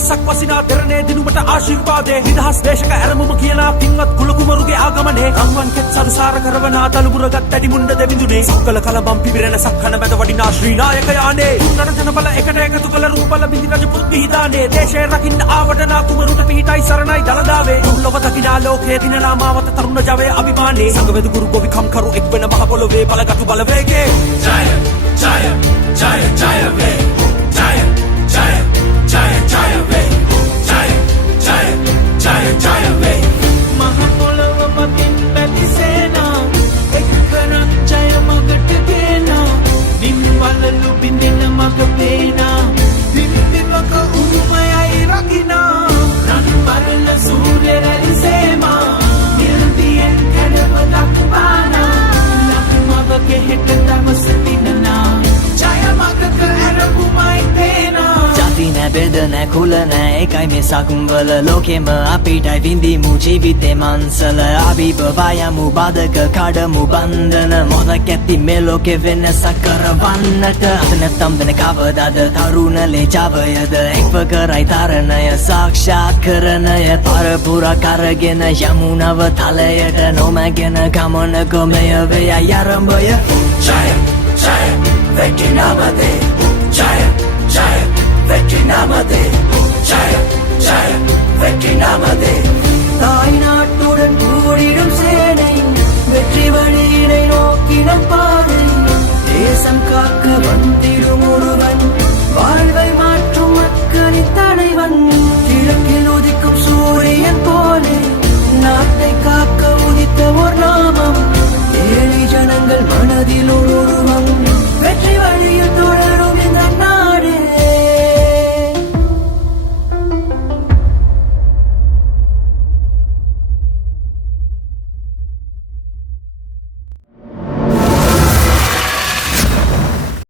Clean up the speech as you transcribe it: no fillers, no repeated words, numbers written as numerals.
දසක් වසිනා දෙරණේ දිනුමට ආශිර්වාදේ නිදහස් දේශක ඇරමුම කියන පින්වත් කුලකුමරුගේ ආගමනේ කම්වන් කෙත් සරුසාර කරවන තලුබුරගත් ඇඩි මුණ්ඩ දෙවිඳුනේ සක්කල කලබම් පිබිරෙන සක්හන මැද වඩිනා ශ්‍රී නායකයානේ තුන්වන ජන බල එකට එකතු කළ රූපල බිඳි රජ පුත් විහිදානේ දේශය රකින්න ආවට නා කුමරුට පිහිටයි සරණයි දලදාවේ දුර්ලභ දකිනා ලෝකයේ දිනනා මාවත තරුණ ජවයේ අභිමානේ සංගවේදු ගුරු ගොවිකම් කරු එක් වෙන මහ පොළොවේ බලගතු බලවේගේ ජය ජය ජය ජය වේ ජය ජය ජය ජය වේ ජය ජය ජය ජය වේ මහ පොළොව මතින් බැති සේනා එක්කරන් ජය මගට ගේනා නිම්වලලු බිඳින මග පේනා පිම්පිමක උරුමයයි රකිනා රන් බරල සූර්ය රැලි සේමා නිර්දියෙන් කැඩව දක්වානා ලක්මවක හෙට දවස දිනනා ජය මගක ඇරපුමයි තේනා ජාති නෑ බෙද නෑ කුල නෑ එකයි මේ සකුම්වල ලෝකෙම අපිටයි විඳිමු ජීවිතේ මන්සල අභිභවයමු බාධක කඩමු බන්ධන මොදක් ඇති මේ ලෝකෙ වෙනසක් කරවන්නට අද නැත්තම් වෙන කවදාද තරුණ ලේජාවයද එක්ව කරයි තරණය සාක්ෂාත් කරණය පරපුරා කරගෙන යමු නව තලයට නොමැගෙන ගමනක මෙය වෙයයි ආරම්භය ජය ජය වෙටිනවදේ ජය ජය